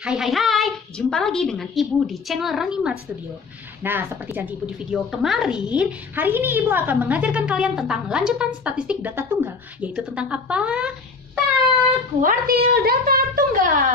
Hai hai hai, jumpa lagi dengan Ibu di channel Running Math Studio. Nah, seperti janji Ibu di video kemarin, hari ini Ibu akan mengajarkan kalian tentang lanjutan statistik data tunggal, yaitu tentang apa? Kuartil data tunggal.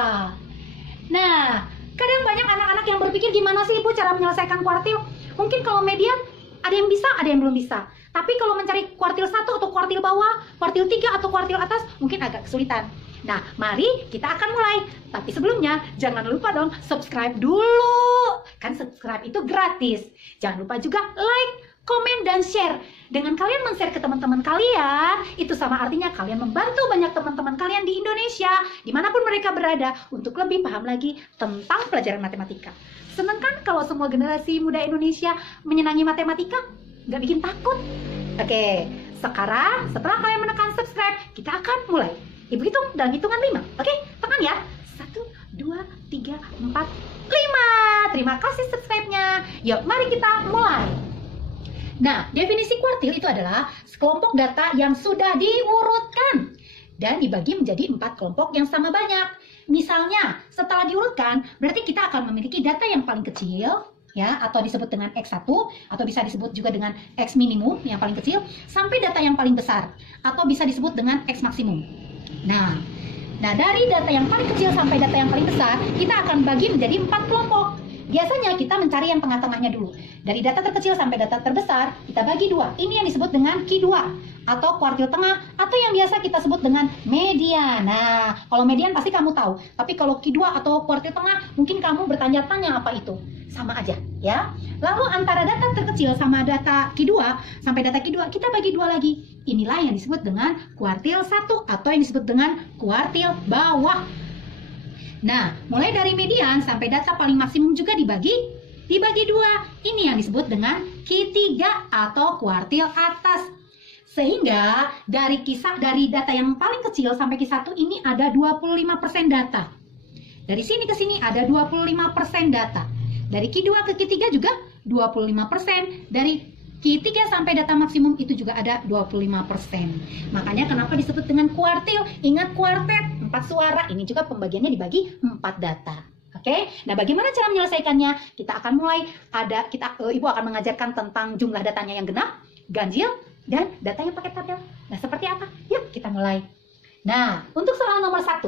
Nah, kadang banyak anak-anak yang berpikir gimana sih Ibu cara menyelesaikan kuartil? Mungkin kalau median ada yang bisa, ada yang belum bisa. Tapi kalau mencari kuartil 1 atau kuartil bawah, kuartil 3 atau kuartil atas, mungkin agak kesulitan. Nah, mari kita akan mulai. Tapi sebelumnya, jangan lupa dong subscribe dulu. Kan subscribe itu gratis. Jangan lupa juga like, komen, dan share. Dengan kalian men-share ke teman-teman kalian, itu sama artinya kalian membantu banyak teman-teman kalian di Indonesia, dimanapun mereka berada, untuk lebih paham lagi tentang pelajaran matematika. Senang kan kalau semua generasi muda Indonesia menyenangi matematika? Nggak bikin takut? Oke, sekarang setelah kalian menekan subscribe, kita akan mulai. Ibu hitung dalam hitungan 5. Oke, tekan ya. 1, 2, 3, 4, 5. Terima kasih subscribe-nya. Yuk, mari kita mulai. Nah, definisi kuartil itu adalah sekelompok data yang sudah diurutkan dan dibagi menjadi 4 kelompok yang sama banyak. Misalnya, setelah diurutkan, berarti kita akan memiliki data yang paling kecil, ya, atau disebut dengan X1, atau bisa disebut juga dengan X minimum yang paling kecil, sampai data yang paling besar, atau bisa disebut dengan X maksimum. Nah, dari data yang paling kecil sampai data yang paling besar, kita akan bagi menjadi 4 kelompok. Biasanya kita mencari yang tengah-tengahnya dulu. Dari data terkecil sampai data terbesar, kita bagi 2. Ini yang disebut dengan Q2, atau kuartil tengah, atau yang biasa kita sebut dengan median. Nah, kalau median pasti kamu tahu. Tapi kalau Q2 atau kuartil tengah, mungkin kamu bertanya-tanya apa itu. Sama aja, ya. Lalu antara data terkecil sama data Q2, sampai data Q2, kita bagi 2 lagi. Inilah yang disebut dengan kuartil 1 atau yang disebut dengan kuartil bawah. Nah, mulai dari median sampai data paling maksimum juga dibagi 2. Ini yang disebut dengan Q3 atau kuartil atas. Sehingga dari data yang paling kecil sampai Q1 ini ada 25% data. Dari sini ke sini ada 25% data. Dari Q2 ke Q3 juga 25%. Dari Q3 sampai data maksimum itu juga ada 25%. Makanya kenapa disebut dengan kuartil? Ingat kuartet, 4 suara. Ini juga pembagiannya dibagi 4 data. Oke? Nah, bagaimana cara menyelesaikannya? Kita akan mulai. Ibu akan mengajarkan tentang jumlah datanya yang genap, ganjil, dan data yang pakai tabel. Nah, seperti apa? Yuk, kita mulai. Nah, untuk soal nomor 1.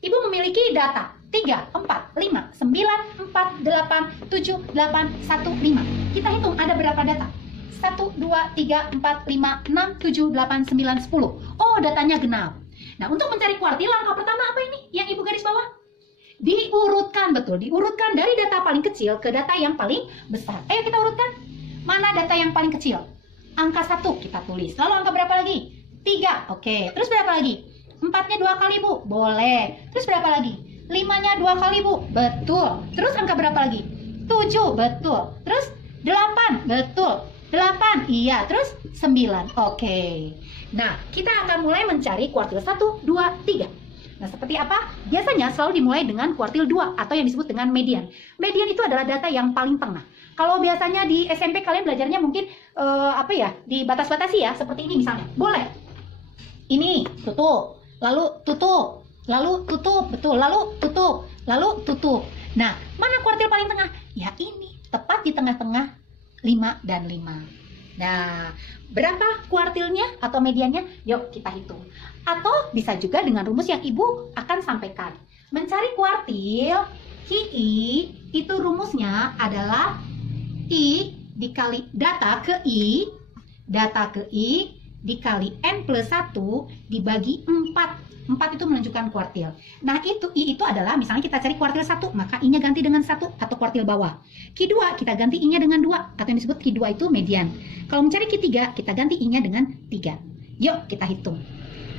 Ibu memiliki data 3, 4, 5, 9, 4, 8, 7, 8, 1, 5. Kita hitung ada berapa data? 1, 2, 3, 4, 5, 6, 7, 8, 9, 10. Oh, datanya genap. Nah, untuk mencari kuartil, langkah pertama apa ini? Yang Ibu garis bawah? Diurutkan, betul. Diurutkan dari data paling kecil ke data yang paling besar. Ayo kita urutkan. Mana data yang paling kecil? Angka 1 kita tulis. Lalu angka berapa lagi? 3. Oke. Terus berapa lagi? 4-nya 2 kali, Bu. Boleh. Terus berapa lagi? 5-nya 2 kali, Bu. Betul. Terus angka berapa lagi? 7. Betul. Terus 8. Betul. 8. Iya. Terus 9. Oke. Nah, kita akan mulai mencari kuartil 1, 2, 3. Nah, seperti apa? Biasanya selalu dimulai dengan kuartil 2 atau yang disebut dengan median. Median itu adalah data yang paling tengah. Kalau biasanya di SMP kalian belajarnya mungkin dibatas-batasi ya, seperti ini misalnya. Boleh. Ini tutup, lalu tutup, lalu tutup, betul, lalu tutup, lalu tutup. Nah, mana kuartil paling tengah? Ya ini, tepat di tengah-tengah 5 dan 5. Nah, berapa kuartilnya atau mediannya? Yuk kita hitung. Atau bisa juga dengan rumus yang Ibu akan sampaikan. Mencari kuartil, QI, itu rumusnya adalah I dikali data ke I dikali N plus 1 dibagi 4. 4 itu menunjukkan kuartil. Nah, I itu adalah, misalnya kita cari kuartil 1, maka I-nya ganti dengan 1 atau kuartil bawah. Q2 kita ganti I-nya dengan 2 atau yang disebut Q2 itu median. Kalau mencari Q3, kita ganti I-nya dengan 3. Yuk, kita hitung.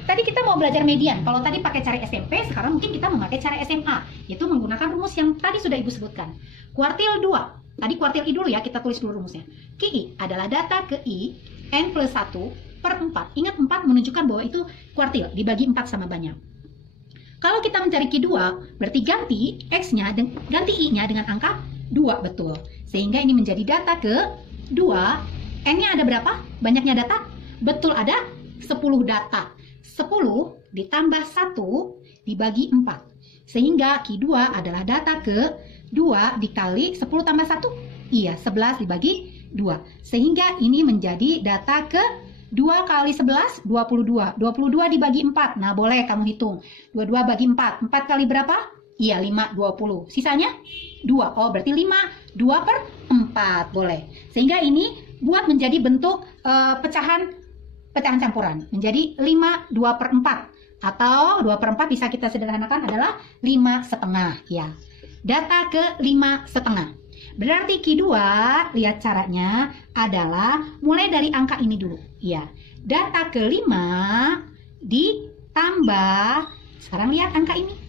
Tadi kita mau belajar median. Kalau tadi pakai cara SMP, sekarang mungkin kita memakai cara SMA, yaitu menggunakan rumus yang tadi sudah Ibu sebutkan. Kuartil 2. Tadi kuartil I dulu ya, kita tulis dulu rumusnya. QI adalah data ke I, N plus 1 per 4. Ingat 4 menunjukkan bahwa itu kuartil, dibagi 4 sama banyak. Kalau kita mencari Q2, berarti ganti X-nya, ganti I-nya dengan angka 2, betul. Sehingga ini menjadi data ke 2. N-nya ada berapa? Banyaknya data? Betul, ada 10 data. 10 ditambah 1 dibagi 4. Sehingga Q2 adalah data ke-2 dikali 10 tambah 1. Iya, 11 dibagi 2. Sehingga ini menjadi data ke-2 kali 11, 22. 22 dibagi 4. Nah, boleh kamu hitung. 22 bagi 4. 4 kali berapa? Iya, 5, 20. Sisanya 2. Oh, berarti 5. 2 per 4. Boleh. Sehingga ini buat menjadi bentuk pecahan campuran. Menjadi 5, 2 per 4. Atau 2 per 4 bisa kita sederhanakan adalah 5,5. Ya. Data ke-5,5. Berarti Q2, lihat caranya adalah mulai dari angka ini dulu. Ya. Data ke-5 ditambah, sekarang lihat angka ini.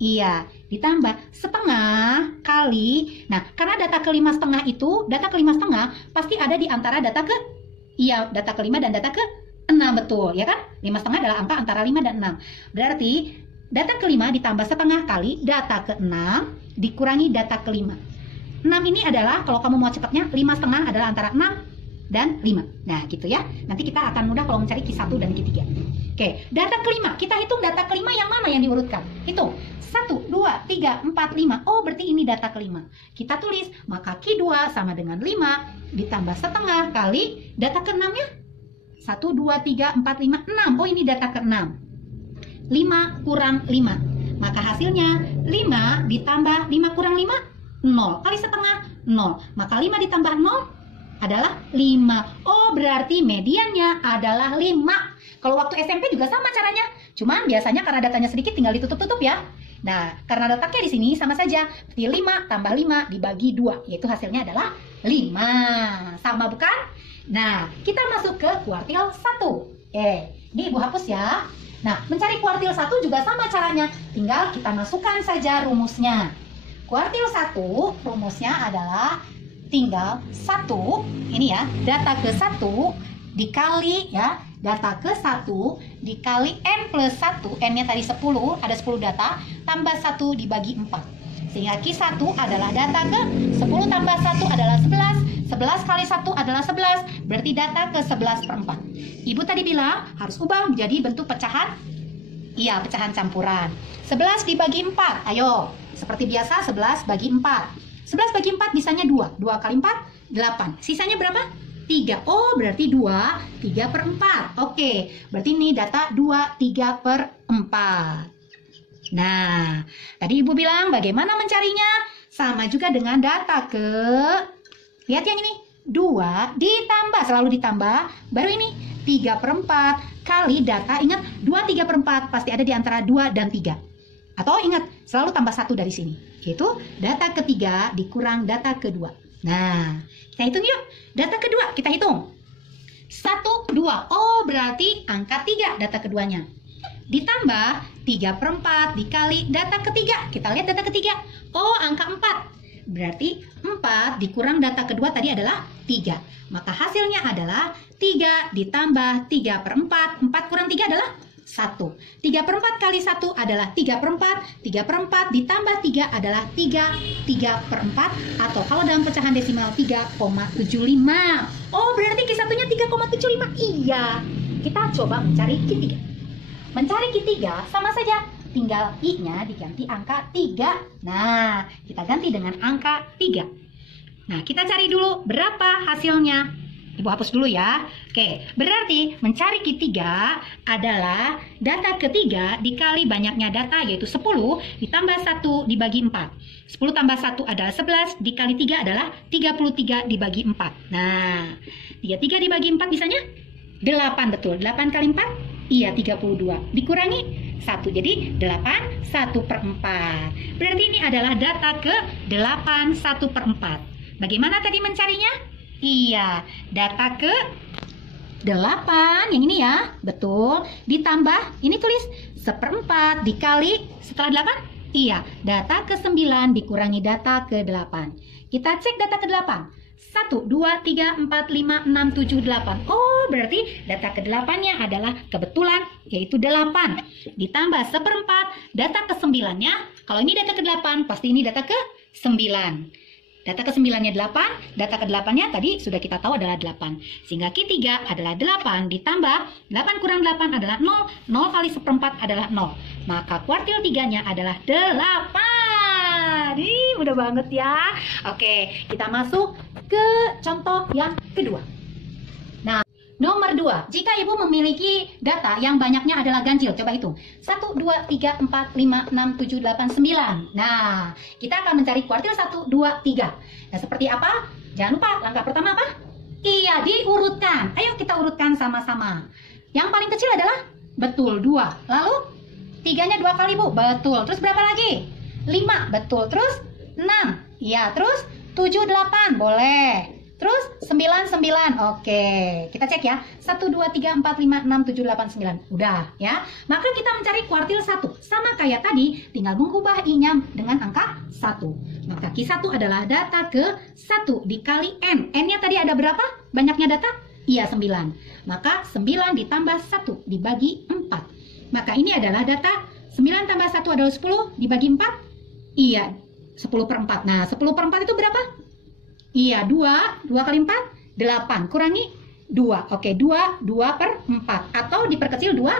Iya, ditambah setengah kali. Nah, karena data ke-5,5 itu, data ke-5,5 pasti ada di antara data ke-5 dan data ke-6, betul, ya kan? 5,5 adalah angka antara 5 dan 6. Berarti data ke-5 ditambah setengah kali data ke-6 dikurangi data ke-5. 6 ini adalah, kalau kamu mau cepatnya, 5,5 adalah antara 6 dan 5. Nah, gitu ya. Nanti kita akan mudah kalau mencari Q1 dan Q3. Oke, data ke-5. Kita hitung data ke-5 yang mana yang diurutkan. Hitung. 1, 2, 3, 4, 5. Oh, berarti ini data ke-5. Kita tulis, maka Q2 sama dengan 5 ditambah setengah kali data ke-6-nya. 1, 2, 3, 4, 5, 6. Oh, ini data ke-6. 5 kurang 5. Maka hasilnya 5 ditambah 5 kurang 5, 0. Kali setengah, 0. Maka 5 ditambah 0 adalah 5. Oh, berarti mediannya adalah 5. Kalau waktu SMP juga sama caranya. Cuman biasanya karena datanya sedikit tinggal ditutup-tutup ya. Nah, karena letaknya di sini sama saja. Berarti 5 tambah 5 dibagi 2. Yaitu hasilnya adalah 5. Sama bukan? Nah, kita masuk ke kuartil 1. Ini Ibu hapus ya. Nah, mencari kuartil 1 juga sama caranya. Tinggal kita masukkan saja rumusnya. Kuartil 1 rumusnya adalah tinggal 1, ini ya, data ke-1 dikali ya, data ke-1 dikali N plus 1, N-nya tadi 10, ada 10 data, tambah 1 dibagi 4. Sehingga Q1 adalah data ke-10 tambah 1 adalah 11, 11 kali 1 adalah 11, berarti data ke-11 per 4. Ibu tadi bilang harus ubah menjadi bentuk pecahan, iya, pecahan campuran. 11 dibagi 4, ayo, seperti biasa 11 bagi 4. 11 bagi 4 bisanya 2. 2 kali 4, 8. Sisanya berapa? 3. Oh, berarti 2, 3 per 4. Oke, berarti ini data 2, 3 per 4. Nah, tadi Ibu bilang bagaimana mencarinya? Sama juga dengan data ke... Lihat yang ini. 2 ditambah, selalu ditambah. Baru ini, 3 per 4 kali data. Ingat, 2, 3 per 4 pasti ada di antara 2 dan 3. Atau ingat, selalu tambah 1 dari sini. Yaitu data ketiga dikurang data kedua. Nah, kita hitung yuk. Data kedua kita hitung. 1, 2. Oh, berarti angka 3 data keduanya. Ditambah 3 per 4 dikali data ketiga. Kita lihat data ketiga. Oh, angka 4. Berarti 4 dikurang data kedua tadi adalah 3. Maka hasilnya adalah 3 ditambah 3 per 4. 4 kurang 3 adalah 1. 3 per 4 kali 1 adalah 3 per 4. 3 per 4 ditambah 3 adalah 3. 3 per 4. Atau kalau dalam pecahan desimal 3,75. Oh, berarti Q1-nya 3,75. Iya. Kita coba mencari Q3. Mencari Q3 sama saja. Tinggal I-nya diganti angka 3. Nah, kita ganti dengan angka 3. Nah, kita cari dulu berapa hasilnya. Ibu hapus dulu ya. Oke, berarti mencari Q3 adalah data ketiga dikali banyaknya data yaitu 10 ditambah 1 dibagi 4. 10 tambah 1 adalah 11 dikali 3 adalah 33 dibagi 4. Nah, 33 dibagi 4 bisanya 8, betul. 8 kali 4? Iya, 32. Dikurangi 1, jadi 8, 1 per 4. Berarti ini adalah data ke 8, 1 per 4. Bagaimana tadi mencarinya? Iya, data ke 8 yang ini ya, betul. Ditambah, ini tulis 1/4 dikali setelah 8. Iya, data ke 9 dikurangi data ke 8. Kita cek data ke 8. 1, 2, 3, 4, 5, 6, 7, 8. Oh, berarti data ke 8-nya adalah kebetulan yaitu 8. Ditambah 1/4 data ke 9-nya. Kalau ini data ke 8, pasti ini data ke 9. Data ke-9-nya 8, data ke-8-nya tadi sudah kita tahu adalah 8. Sehingga Q3 adalah 8 ditambah 8 kurang 8 adalah 0, 0 kali seperempat adalah 0. Maka kuartil 3-nya adalah 8. Ih, mudah banget ya. Oke, kita masuk ke contoh yang kedua. Nah, nomor 2, jika ibu memiliki data yang banyaknya adalah ganjil, coba hitung. 1, 2, 3, 4, 5, 6, 7, 8, 9. Nah, kita akan mencari kuartil 1, 2, 3. Nah, seperti apa? Jangan lupa, langkah pertama apa? Iya, diurutkan. Ayo kita urutkan sama-sama. Yang paling kecil adalah? Betul, 2. Lalu, 3-nya 2 kali, Bu. Betul. Terus berapa lagi? 5. Betul. Terus, 6. Iya, terus 7, 8. Boleh. Terus 9, 9. Oke, kita cek ya. 1, 2, 3, 4, 5, 6, 7, 8, 9. Udah ya. Maka kita mencari kuartil 1. Sama kayak tadi, tinggal mengubah I-nya dengan angka 1. Maka Q1 adalah data ke 1 dikali N. N-nya tadi ada berapa? Banyaknya data? Iya, 9. Maka 9 ditambah 1 dibagi 4. Maka ini adalah data 9 tambah 1 adalah 10 dibagi 4. Iya, 10/4. Nah, 10/4 itu berapa? Iya, 2 kali 4, 8. Kurangi 2. Oke, 2/4. Atau diperkecil 2.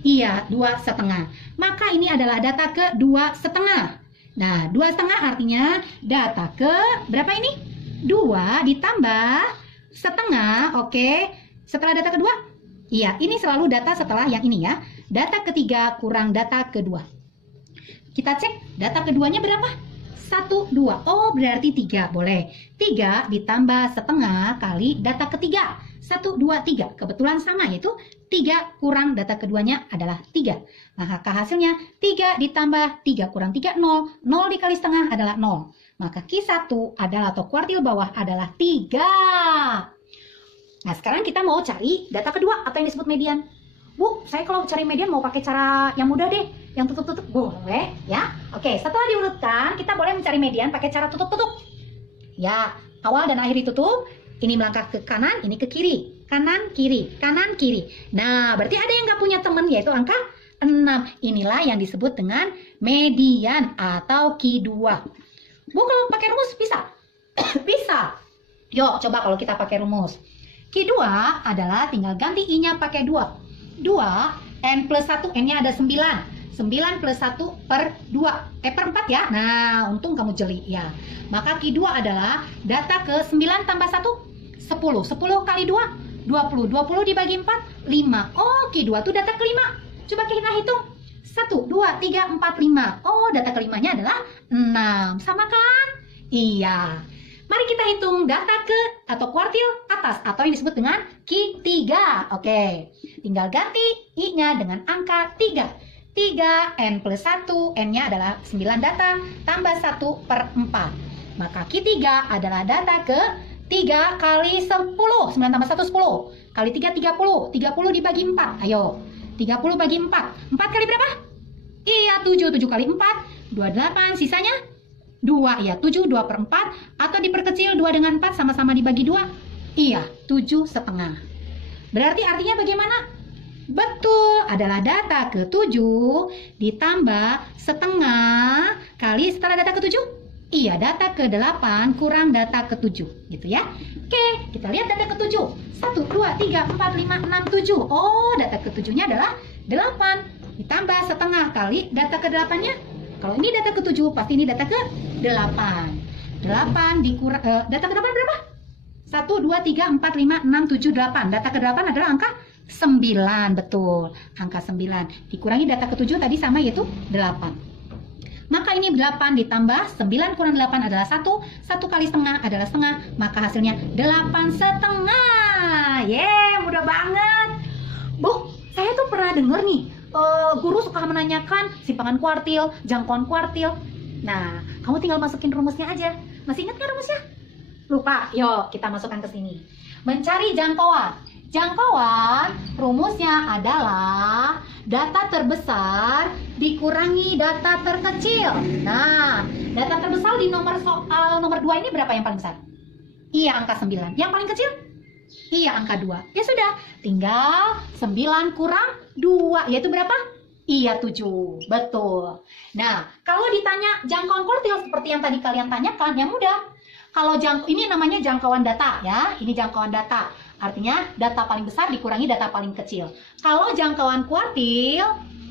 Iya, 2,5. Maka ini adalah data ke 2,5. Nah, 2,5 artinya data ke berapa ini? 2 ditambah setengah. Oke, setelah data kedua? Iya, ini selalu data setelah yang ini ya. Data ketiga kurang data kedua. Kita cek data keduanya berapa? 1, 2. Oh, berarti 3. Boleh. 3 ditambah setengah kali data ketiga. 1, 2, 3. Kebetulan sama, yaitu 3 kurang data keduanya adalah 3. Maka hasilnya 3 ditambah 3 kurang 3, 0. 0 dikali setengah adalah 0. Maka Q1 adalah atau kuartil bawah adalah 3. Nah, sekarang kita mau cari data kedua atau yang disebut median. Bu, saya kalau cari median mau pakai cara yang mudah deh. Yang tutup-tutup boleh ya. Oke, setelah diurutkan kita boleh mencari median pakai cara tutup-tutup. Ya, awal dan akhir ditutup. Ini melangkah ke kanan, ini ke kiri. Kanan, kiri, kanan, kiri. Nah, berarti ada yang nggak punya teman, yaitu angka 6. Inilah yang disebut dengan median atau Q2. Bu, kalau pakai rumus bisa? Bisa. Yuk, coba kalau kita pakai rumus. Q2 adalah tinggal ganti I-nya pakai 2. 2, N plus 1, N-nya ada 9. 9 plus 1 per 2. Per 4 ya. Nah, untung kamu jeli ya. Maka Q2 adalah data ke 9 tambah 1, 10. 10 kali 2, 20. 20 dibagi 4, 5. Oh, Q2 itu data kelima. Coba kita hitung. 1, 2, 3, 4, 5. Oh, data kelimanya adalah 6. Sama kan? Iya. Mari kita hitung data ke atau kuartil atas atau yang disebut dengan Q3. Oke. Tinggal ganti I-nya dengan angka 3. 3, N plus 1, N-nya adalah 9 data, tambah 1 per 4. Maka Q3 adalah data ke 3 kali 10. 9 tambah 1, 10. Kali 3, 30. 30 dibagi 4. Ayo. 30 bagi 4. 4 kali berapa? Iya, 7. 7 kali 4. 28. Sisanya? 2. Iya, 7. 2 per 4. Atau diperkecil 2 dengan 4 sama-sama dibagi 2. Iya, 7,5. Berarti artinya bagaimana? Betul, adalah data ke-7 ditambah setengah kali setelah data ke-7. Iya, data ke-8 kurang data ke-7, gitu ya. Oke, kita lihat data ke-7. 1, 2, 3, 4, 5, 6, 7. Oh, data ke-7-nya adalah 8. Ditambah setengah kali data ke-8-nya. Kalau ini data ke-7, pasti ini data ke-8. 8 dikurang, data ke-8 berapa? 1, 2, 3, 4, 5, 6, 7, 8. Data ke-8 adalah angka 9, betul. Angka 9. Dikurangi data ke-7 tadi sama, yaitu 8. Maka ini 8 ditambah 9 kurang 8 adalah 1. 1 kali setengah adalah setengah. Maka hasilnya 8,5. Yeay, mudah banget. Bu, saya tuh pernah denger nih, guru suka menanyakan simpangan kuartil, jangkauan kuartil. Nah, kamu tinggal masukin rumusnya aja. Masih ingat nggak rumusnya? Lupa? Yuk, kita masukkan ke sini. Mencari jangkauan. Jangkauan rumusnya adalah data terbesar dikurangi data terkecil. Nah, data terbesar di nomor soal nomor 2 ini berapa yang paling besar? Iya, angka 9. Yang paling kecil? Iya, angka 2. Ya sudah, tinggal 9 kurang 2, yaitu berapa? Iya, 7. Betul. Nah, kalau ditanya jangkauan kuartil seperti yang tadi kalian tanyakan, yang mudah. Kalau ini namanya jangkauan data ya, ini jangkauan data. Artinya data paling besar dikurangi data paling kecil. Kalau jangkauan kuartil,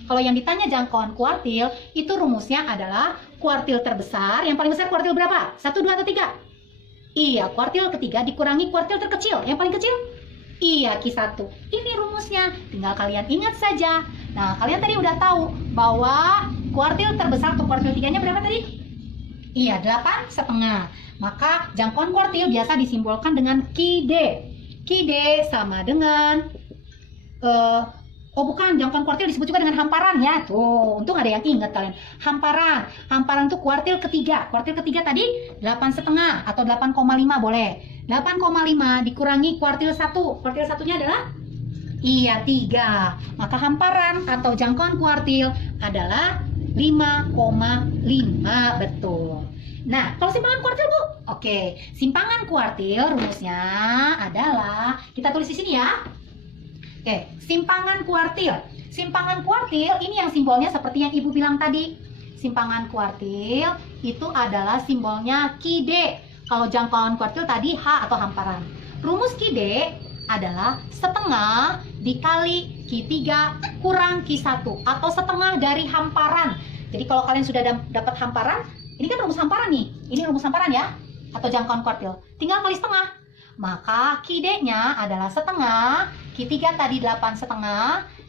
kalau yang ditanya jangkauan kuartil, itu rumusnya adalah kuartil terbesar. Yang paling besar kuartil berapa? 1, 2, atau 3? Iya, kuartil ketiga dikurangi kuartil terkecil. Yang paling kecil? Iya, Q1. Ini rumusnya, tinggal kalian ingat saja. Nah, kalian tadi udah tahu bahwa kuartil terbesar atau kuartil tiganya berapa tadi? Iya, 8,5. Maka jangkauan kuartil biasa disimbolkan dengan QD. QD sama dengan oh bukan, jangkauan kuartil disebut juga dengan hamparan ya. Tuh, untung ada yang ingat kalian. Hamparan. Hamparan itu kuartil ketiga. Kuartil ketiga tadi 8,5 atau 8,5 boleh. 8,5 dikurangi kuartil 1. Kuartil satunya adalah iya 3. Maka hamparan atau jangkauan kuartil adalah 5,5. Betul. Nah, kalau simpangan kuartil, Bu. Oke, simpangan kuartil rumusnya adalah, kita tulis di sini ya. Oke, simpangan kuartil. Simpangan kuartil ini yang simbolnya seperti yang Ibu bilang tadi. Simpangan kuartil itu adalah simbolnya QD. Kalau jangkauan kuartil tadi H atau hamparan. Rumus QD adalah setengah dikali Q3 kurang Q1 atau setengah dari hamparan. Jadi kalau kalian sudah dapat hamparan, ini kan rumus hamparan nih. Ini rumus hamparan ya, atau jangkauan kuartil. Tinggal kali setengah. Maka QD-nya adalah setengah. Q3 tadi 8,5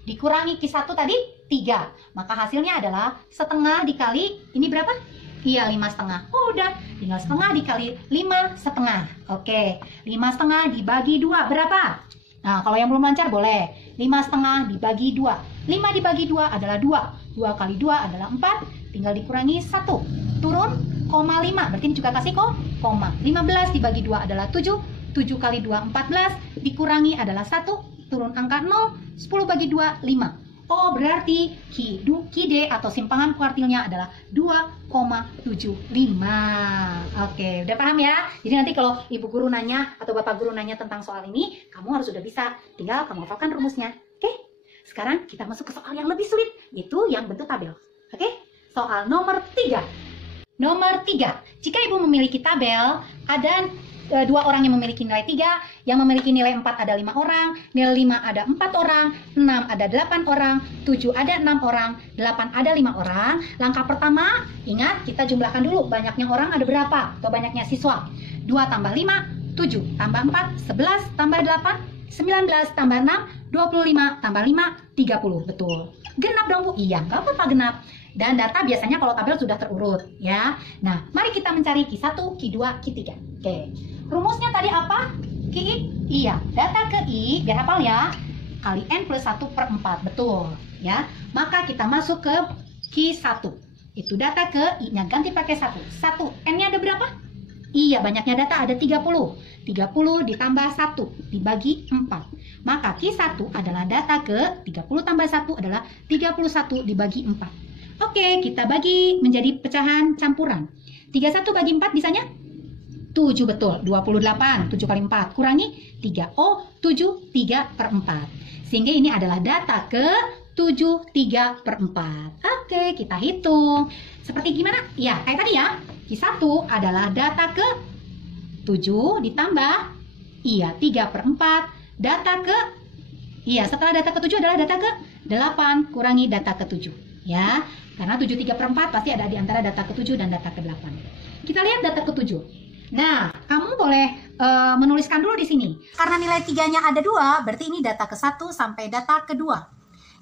dikurangi Q1 tadi 3. Maka hasilnya adalah setengah dikali, ini berapa? Iya, 5,5. Udah, tinggal setengah dikali 5,5. Oke, 5,5 dibagi 2 berapa? Nah, kalau yang belum lancar boleh. 5,5 dibagi 2. 5 dibagi 2 adalah 2. 2 kali 2 adalah 4. Tinggal dikurangi 1. Turun, 0,5. Berarti ini juga kasih koma. 15 dibagi 2 adalah 7. 7 kali 2, 14. Dikurangi adalah 1. Turun angka 0. 10 bagi 2, 5. Oh, berarti QD atau simpangan kuartilnya adalah 2,75. Oke, udah paham ya? Jadi nanti kalau ibu guru nanya atau bapak guru nanya tentang soal ini, kamu harus sudah bisa. Tinggal kamu hafalkan rumusnya. Oke? Sekarang kita masuk ke soal yang lebih sulit, yaitu yang bentuk tabel. Oke? Soal nomor 3. Nomor 3. Jika ibu memiliki tabel, ada 2 orang yang memiliki nilai 3, yang memiliki nilai 4 ada 5 orang, nilai 5 ada 4 orang, 6 ada 8 orang, 7 ada 6 orang, 8 ada 5 orang. Langkah pertama, ingat kita jumlahkan dulu banyaknya orang ada berapa, atau banyaknya siswa. 2 tambah 5, 7 tambah 4, 11 tambah 8, 19 tambah 6, 25 tambah 5, 30. Betul. Genap dong, Bu? Iya, nggak apa-apa genap. Dan data biasanya kalau tabel sudah terurut ya. Nah, mari kita mencari Q1, Q2, Q3. Oke. Rumusnya tadi apa? QI? Iya, data ke I, biar hafal ya, kali N plus 1 per 4, betul ya. Maka kita masuk ke Q1. Itu data ke I-nya, ganti pakai 1. 1, N-nya ada berapa? Iya, banyaknya data ada 30. 30 ditambah 1 dibagi 4. Maka Q1 adalah data ke 30 tambah 1 adalah 31 dibagi 4. Oke, kita bagi menjadi pecahan campuran. 31 bagi 4 bisanya? 7, betul. 28, 7 kali 4. Kurangi 3. Oh, 7, 3 per 4. Sehingga ini adalah data ke 7, 3 per 4. Oke, kita hitung. Seperti gimana? Ya, kayak tadi ya. Q1 adalah data ke 7 ditambah, iya, 3 per 4. Data ke, iya, setelah data ke 7 adalah data ke 8. Kurangi data ke 7. Ya, karena 7, 3 per 4 pasti ada di antara data ke 7 dan data ke 8. Kita lihat data ke 7. Nah, kamu boleh menuliskan dulu di sini. Karena nilai 3-nya ada 2, berarti ini data ke 1 sampai data ke 2.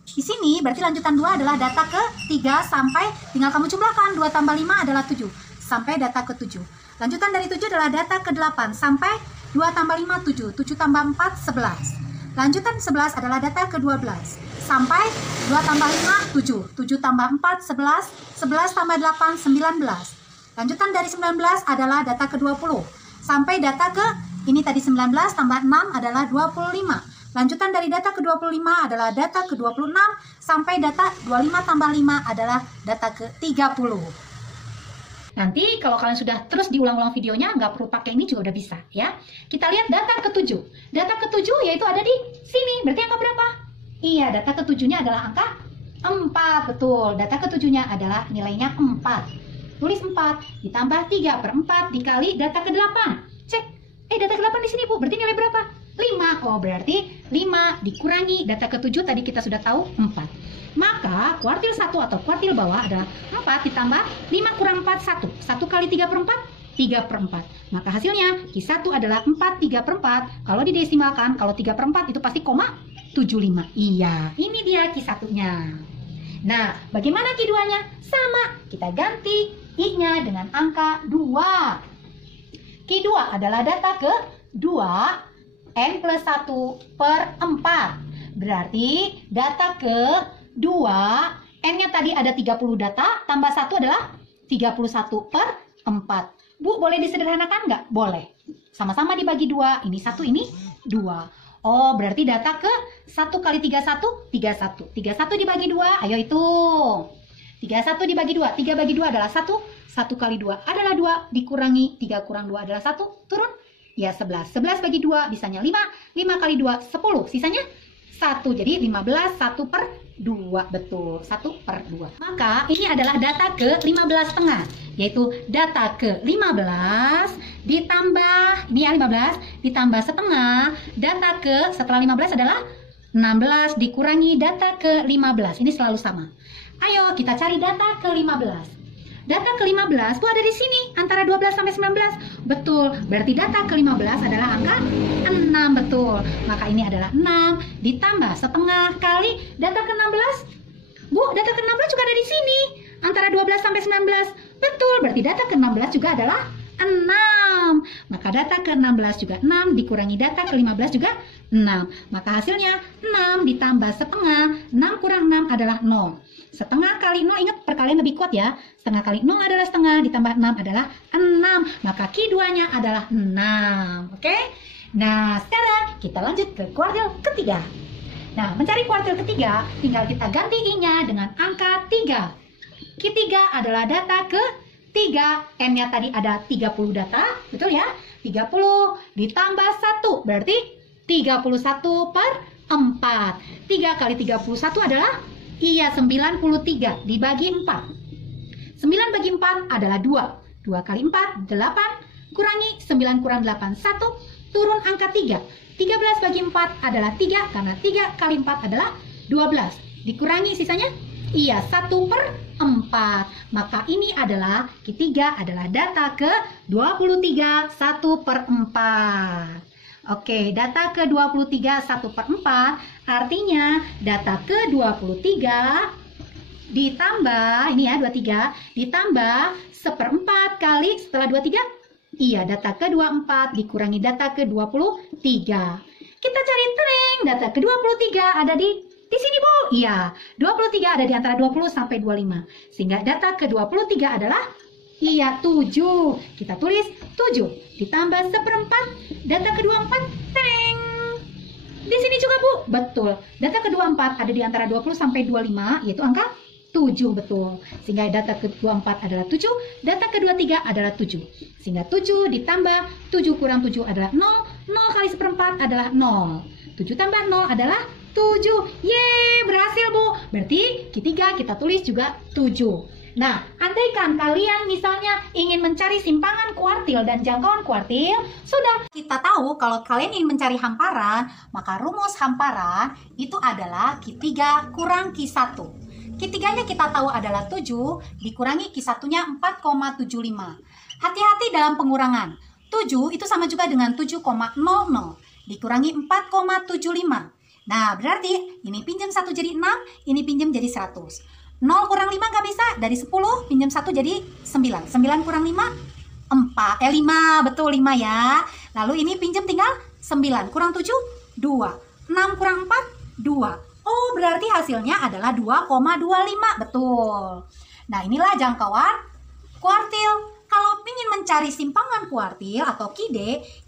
Di sini berarti lanjutan 2 adalah data ke 3 sampai, tinggal kamu jumlahkan, 2 tambah 5 adalah 7, sampai data ke 7. Lanjutan dari 7 adalah data ke 8, sampai 2 tambah 5, 7, 7 tambah 4, 11. Lanjutan 11 adalah data ke 12, sampai 2 tambah 5, 7, 7 tambah 4, 11, 11 tambah 8, 19. Lanjutan dari 19 adalah data ke-20. Sampai data ke, ini tadi 19 tambah 6 adalah 25. Lanjutan dari data ke-25 adalah data ke-26. Sampai data 25 tambah 5 adalah data ke-30. Nanti kalau kalian sudah terus diulang-ulang videonya, nggak perlu pakai ini juga udah bisa ya. Kita lihat data ke-7. Data ke-7 yaitu ada di sini. Berarti angka berapa? Iya, data ke-7-nya adalah angka 4. Betul, data ke-7-nya adalah nilainya 4. tulis 4 ditambah 3/4 dikali data ke-8. Cek, data ke-8 di sini Bu, berarti nilai berapa? 5. Oh, berarti 5 dikurangi data ke-7 tadi kita sudah tahu 4. Maka kuartil 1 atau kuartil bawah adalah 4 ditambah 5 kurang 4, 1. 1 kali 3/4, 3/4. Maka hasilnya Q1 adalah 4 3/4. Kalau didesimalkan, kalau 3/4 itu pasti 0,75. Iya, ini dia Q1-nya. Nah, bagaimana Q2-nya? Sama, kita ganti I-nya dengan angka 2. Q2 adalah data ke-2 N plus 1/4. Berarti data ke-2 N-nya tadi ada 30 data, tambah 1 adalah 31/4. Bu, boleh disederhanakan nggak? Boleh. Sama-sama dibagi 2. Ini 1, ini 2. Oh, berarti data ke 1 kali 31, 31. 31 dibagi 2, ayo hitung. 31 dibagi 2, 3 bagi 2 adalah 1. 1 kali 2 adalah 2, dikurangi 3 kurang 2 adalah 1, turun. Ya, 11. 11 bagi 2, bisanya 5. 5 kali 2, 10. Sisanya 1. Jadi 15, 1/2. Betul, 1/2. Maka ini adalah data ke-15 setengah. Yaitu data ke-15 ditambah, ini ya 15, ditambah setengah. Data ke, setelah 15 adalah 16 dikurangi data ke-15. Ini selalu sama. Ayo kita cari data ke-15. Data ke-15 itu ada di sini, antara 12 sampai 19. Betul, berarti data ke-15 adalah angka 6, betul. Maka ini adalah 6 ditambah setengah kali data ke-16. Bu, data ke-16 juga ada di sini, antara 12 sampai 19. Betul, berarti data ke-16 juga adalah 6. Maka data ke-16 juga 6 dikurangi data ke-15 juga 6. Maka hasilnya 6 ditambah setengah, 6 kurang 6 adalah 0. Setengah kali 0, ingat perkalian lebih kuat ya. Setengah kali 0 adalah setengah, ditambah 6 adalah 6. Maka Q2-nya adalah 6. Oke? Nah, sekarang kita lanjut ke kuartil ketiga. Nah, mencari kuartil ketiga, tinggal kita ganti I-nya dengan angka 3. Q3 adalah data ke-3. N-nya tadi ada 30 data, betul ya? 30 ditambah 1, berarti 31/4. 3 kali 31 adalah 93 dibagi 4. 9 bagi 4 adalah 2. 2 kali 4, 8. Kurangi 9 kurang 8, 1. Turun angka 3. 13 bagi 4 adalah 3, karena 3 kali 4 adalah 12. Dikurangi sisanya? Iya, 1/4. Maka ini adalah Q3 adalah data ke-23 1/4. Oke, data ke-23 1/4 artinya data ke-23 ditambah, ini ya 23, ditambah 1/4 kali setelah 23. Iya, data ke-24 dikurangi data ke-23. Kita cari tring, data ke-23 ada di sini Bu. Iya, 23 ada di antara 20 sampai 25. Sehingga data ke-23 adalah iya 7. Kita tulis 7 ditambah 1/4 data ke-24. Teng. Di sini juga Bu. Betul. Data ke-24 ada di antara 20 sampai 25 yaitu angka 7, betul. Sehingga data ke-24 adalah 7, data ke-23 adalah 7. Sehingga 7 ditambah 7 kurang 7 adalah 0, 0 kali 1/4 adalah 0. 7 tambah 0 adalah 7. Yeay, berhasil Bu. Berarti Q3 kita tulis juga 7. Nah, andaikan kalian misalnya ingin mencari simpangan kuartil dan jangkauan kuartil, sudah kita tahu kalau kalian ingin mencari hamparan, maka rumus hamparan itu adalah Q3 kurang Q1. Q3-nya kita tahu adalah 7, dikurangi Q1-nya 4,75. Hati-hati dalam pengurangan. 7 itu sama juga dengan 7,00, dikurangi 4,75. Nah, berarti ini pinjam 1 jadi 6, ini pinjam jadi 100. 0 kurang 5 nggak bisa, dari 10 pinjam 1 jadi 9. 9 kurang 5, 5, betul 5 ya. Lalu ini pinjam tinggal 9, kurang 7, 2. 6 kurang 4, 2. Oh, berarti hasilnya adalah 2,25, betul. Nah, inilah jangkauan kuartil. Kalau ingin mencari simpangan kuartil atau Q-D,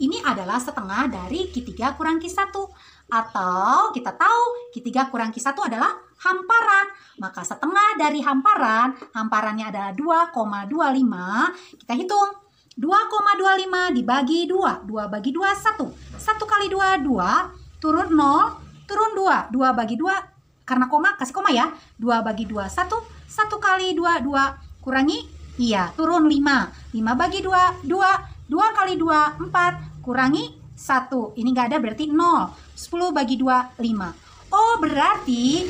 ini adalah setengah dari Q3 kurang Q1. Atau kita tahu Q3 kurang Q1 adalah hamparan. Maka setengah dari hamparan, hamparannya adalah 2,25. Kita hitung. 2,25 dibagi 2. 2 bagi 2, 1. 1 kali 2, 2. Turun 0, turun 2. 2 bagi 2, karena koma, kasih koma ya. 2 bagi 2, 1. 1 kali 2, 2. Kurangi Iya, turun 5. 5 bagi 2, 2. 2 kali 2, 4. Kurangi 1. Ini nggak ada berarti 0. 10 bagi 2, 5. Oh, berarti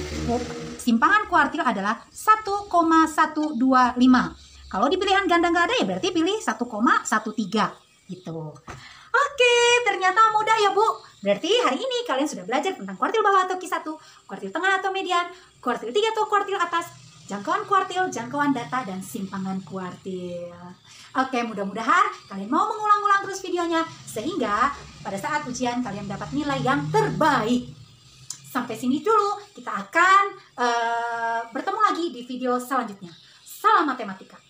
simpangan kuartil adalah 1,125. Kalau di pilihan ganda nggak ada ya berarti pilih 1,13 gitu. Oke, ternyata mudah ya Bu. Berarti hari ini kalian sudah belajar tentang kuartil bawah atau Q1, kuartil tengah atau median, kuartil 3 atau kuartil atas, jangkauan kuartil, jangkauan data, dan simpangan kuartil. Oke, mudah-mudahan kalian mau mengulang-ulang terus videonya sehingga pada saat ujian kalian dapat nilai yang terbaik. Sampai sini dulu, kita akan bertemu lagi di video selanjutnya. Salam matematika.